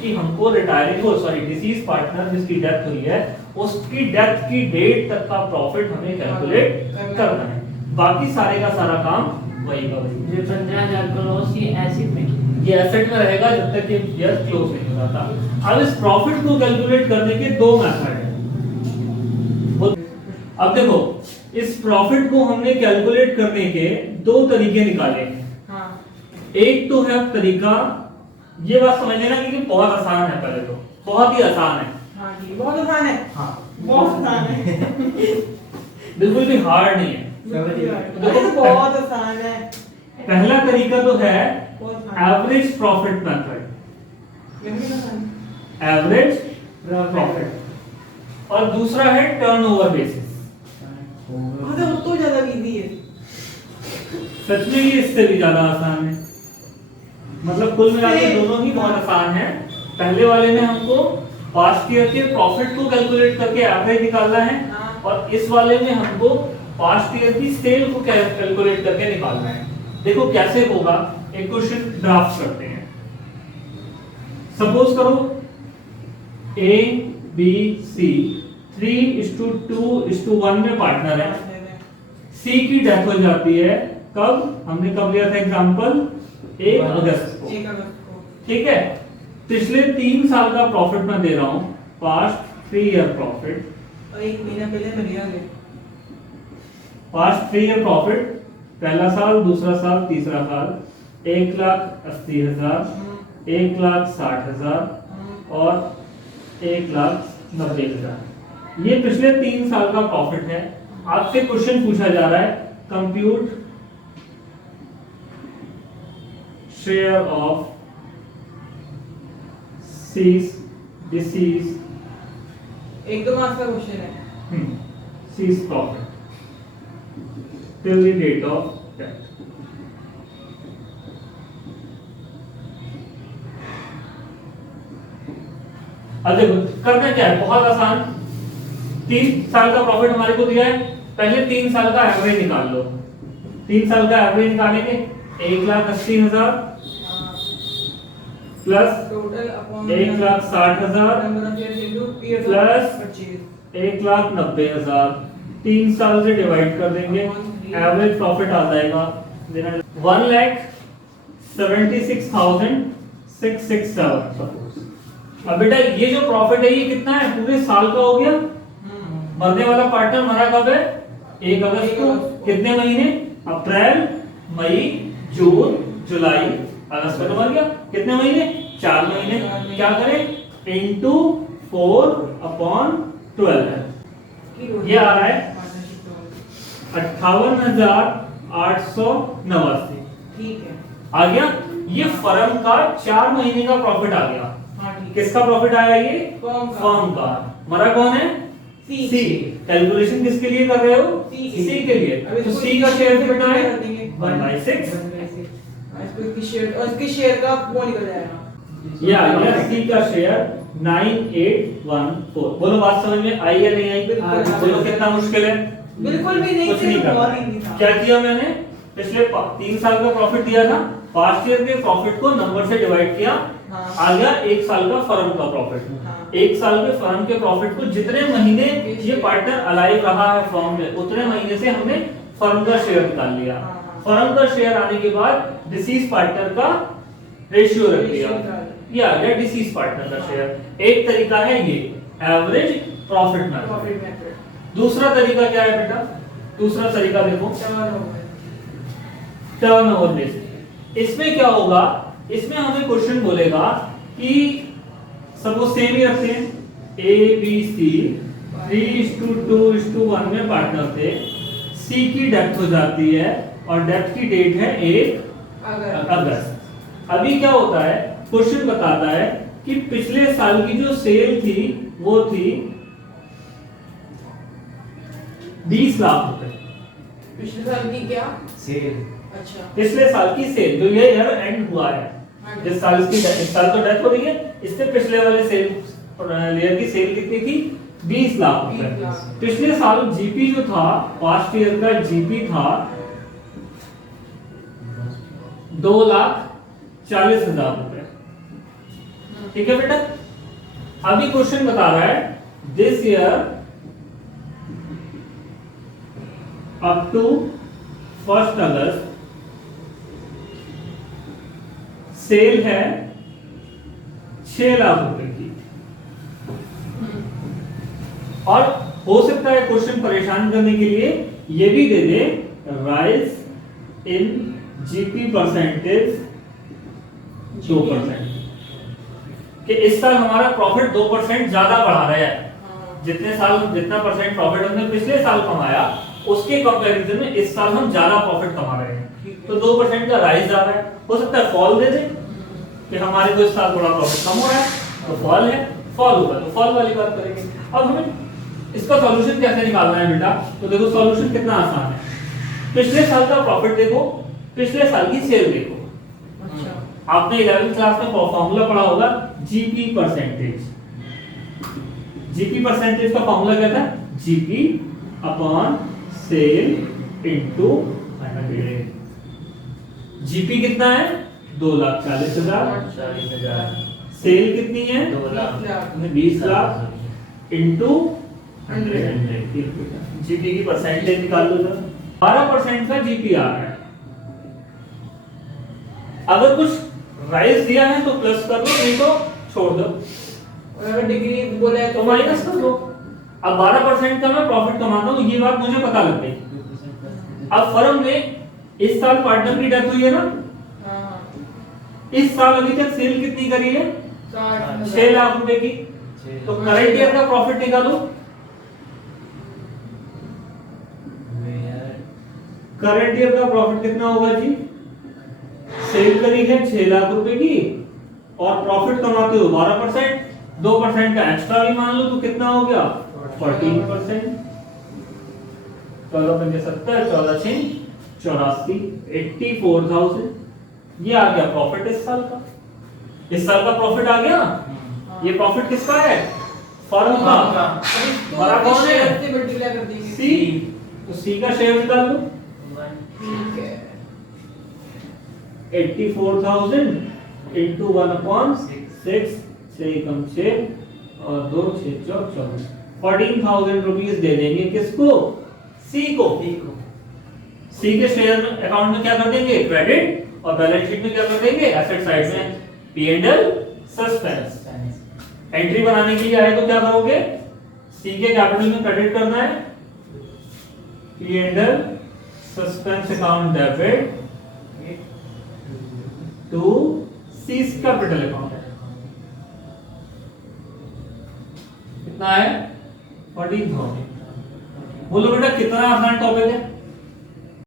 कि हमको disease partner जिसकी डेथ हुई है उसकी डेथ की डेट तक का प्रॉफिट हमें कैलकुलेट करना है। बाकी सारे का सारा काम वही का वही। जो 15,000 का लॉस ये एसिड में ये एसेट में रहेगा जब तक ये ईयर क्लोज नहीं हो जाता। अब इस प्रॉफिट को कैलकुलेट करने के दो मेथड हैं। अब देखो इस प्रॉफिट को हमने कैलकुलेट करने के दो तरीके निकाले हैं। हाँ एक तो है तरीका, ये बात समझ लेना कि बहुत आसान है, पहले तो बहुत ही आसान है। हाँ जी बहुत आसान है। हाँ बहुत आसान है। बिल्कुल भी हार्ड नहीं है। अरे तो बहुत आसान है। पहला तरीका तो है बहुत आसान एवरेज प्रॉफिट मेथड, है। ये भी आसान है। एवरेज प्रॉफिट, और दूसरा है टर्नओवर बेसिस। अरे वो तो ज्यादा इजी है। सच में ये इससे भी ज्यादा आसान है। मतलब कुल मिला के दोनों ही बहुत आसान है। पहले वाले में हमको पास्ट ईयर के प्रॉफिट को कैलकुलेट करके एवरेज निकालना है, और इस वाले में हमको पास्ट ईयर की सेल को कैलकुलेट करके निकालना है। देखो कैसे होगा, एक क्वेश्चन ड्राफ्ट करते हैं। सपोज करो ए बी सी 3:2:1 में पार्टनर है। सी की डेथ हो जाती है कब, हमने कब लिया था एग्जांपल, 1 अगस्त को। 1 अगस्त को। ठीक है, पिछले 3 साल का प्रॉफिट मैं दे रहा हूं, पास्ट 3 ईयर प्रॉफिट, और 1 महीना पहले मर गया। पास्ट 3 ईयर प्रॉफिट, पहला साल, दूसरा साल, तीसरा साल, 1,80,000, 1,60,000 और 1,90,000। ये पिछले 3 साल का प्रॉफिट है। आपसे क्वेश्चन पूछा जा रहा है, compute share of deceased 1-2 marks का क्वेश्चन है। Cease profit till the date of death। अब देखो करना क्या है, बहुत आसान। 3 साल का प्रॉफिट हमारे को दिया है, पहले 3 साल का एवरेज निकाल लो। 3 साल का एवरेज निकालेंगे, 1,80,000 plus total upon 1,60,000 number of years into period plus purchase 1,90,000 3 साल से डिवाइड कर देंगे, एवरेज प्रॉफिट आ जाएगा 1,76,667 सपोज। अब बेटा ये जो प्रॉफिट है ये कितना है, पूरे साल का हो गया। मरने वाला पार्टनर मरा कब है, 1 अगस्त को। कितने महीने, अप्रैल, मई, जून, जुलाई, अगस्त में तो मर गया। कितने महीने, 4 महीने। क्या करें, इनटू 4/12 ये आ रहा है 58,889। ठीक है, आ गया। ये फर्म का 4 महीने का प्रॉफिट आ गया। हाँ ठीक है। किसका प्रॉफिट आया, ये फर्म का। मरा कौन है, सी। कैलकुलेशन किसके लिए कर रहे हो, सी के लिए। तो सी का शेयर कितना है, 1/6। इसके शेयर का वो निकल जाएगा। ये आ गया सी का शेयर 9814। बोलो बात समझ में आई या नहीं आई, बोलो कितना मुश्किल है। बिल्कुल भी नहीं, कुछ नहीं बहुत करना। इजी था। क्या किया मैंने, पिछले 3 साल का प्रॉफिट दिया था, पास्ट ईयर के प्रॉफिट को नंबर से डिवाइड किया, हाँ। आ गया 1 साल का फर्म का प्रॉफिट। हाँ। 1 साल के फर्म के प्रॉफिट को जितने महीने ये पार्टनर अलाइव रहा है फर्म में, उतने महीने से हमने फर्म का शेयर निकाल लिया। हाँ। फर्म का शेयर आने के बाद डिसीज पार्टनर का रेशियो रख दिया, ये आ गया डिसीज पार्टनर का शेयर। एक तरीका है ये एवरेज प्रॉफिट मेथड। दूसरा तरीका क्या है बेटा, दूसरा तरीका देखो टर्नओवर बेसिस। इसमें क्या होगा, इसमें हमें क्वेश्चन बोलेगा कि सपोज सेम ही रखते हैं, ए बी सी 3:2:1 में पार्टनर थे। सी की डेथ हो जाती है और डेथ की डेट है 1 अगस्त। अभी क्या होता है, क्वेश्चन बताता है कि पिछले साल की जो सेल थी वो थी 20 लाख रुपए। पिछले साल की क्या सेल, अच्छा पिछले साल की सेल जो ये ईयर एंड हुआ है, जिस साल इसकी इस साल तो डेथ हो रही है, इससे पिछले वाले सेल ईयर की सेल कितनी थी, 20 लाख रुपए। पिछले साल जीपी जो था, पास्ट ईयर का जीपी था 2,40,000 रुपए। ठीक है बेटा। अभी क्वेश्चन बता रहा है this year up to 1 August sale है 6 लाख रुपए की। और हो सकता है क्वेश्चन परेशान करने के लिए ये भी दे दे राइज इन जीपी परसेंटेज 2%, कि इस साल हमारा प्रॉफिट 2% ज्यादा बढ़ा रहा है। जितना परसेंट प्रॉफिट हमने पिछले साल कमाया उसके कंपैरिजन में इस साल हम ज्यादा प्रॉफिट कमा रहे हैं, तो 2% का राइज आ रहा है। हो सकता है फॉल दे दे कि हमारे को इस साल थोड़ा प्रॉफिट कम हो रहा है, तो फॉल है, फॉल होगा तो फॉल वाली बात करेंगे। अब हमें इसका सॉल्यूशन कैसे निकालना है बेटा, तो देखो सॉल्यूशन कितना आसान है। पिछले साल का प्रॉफिट देखो, पिछले साल की सेल देखो। अच्छा, आपने 11th क्लास में फॉर्मूला पढ़ा होगा जीपी परसेंटेज। जीपी परसेंटेज का फॉर्मूला क्या था? GP upon sale into 100। GP कितना है? 2,40,000। 40,000 सेल कितनी है? 2 लाख 20 लाख इनटू 100। जीपी की परसेंटेज निकाल लो सर। 12% का जीपी आ रहा है। अगर कुछ राइज दिया है तो प्लस कर लो, नहीं तो छोड़ दो, और अगर डिग्री बोला है तो माइनस कर लो। अब 12% का मैं प्रॉफिट कमाता हूँ, ये बात मुझे पता लग गई। अब फर्म में इस साल पार्टनर की डेथ हुई है ना, हाँ, इस साल अभी तक सेल कितनी करी है? 60,000। 6 लाख रुपए की। तो करंट ईयर का प्रॉफिट निकालो। करंट ईयर का प्रॉफिट कितना होगा जी? सेल करी है 6 लाख रुपए की और प्रॉफिट कमाते हो 12%, 2% का एक्स्ट्रा भी मान लो तो कितना हो गया? 14%। 14 पंजे 70, 14 6 84, 84,000। ये आ गया प्रॉफिट इस साल का। इस साल का प्रॉफिट आ गया। ये प्रॉफिट किसका है? फर्म का। अब इसको बड़ा कौन है? शेयर से मल्टीप्लाई कर देंगे। सी। तो सी का शेयर निकाल लो। ठीक है। 84,000 into 1/6, 6 कम 6 और 2 6 24, 14,000 रुपीस दे देंगे किसको? सी को। सी के शेयर में अकाउंट में क्या कर देंगे? क्रेडिट। और बैलेंस शीट में क्या कर देंगे? एसेट साइड में P&L सस्पेंस। एंट्री बनाने के लिए आए तो क्या करोगे? सी के कैपिटल में क्रेडिट करना है, P&L suspense account debit to cease capital account. कितना है? 14,000। बोलो बेटा कितना आसान टॉपिक है।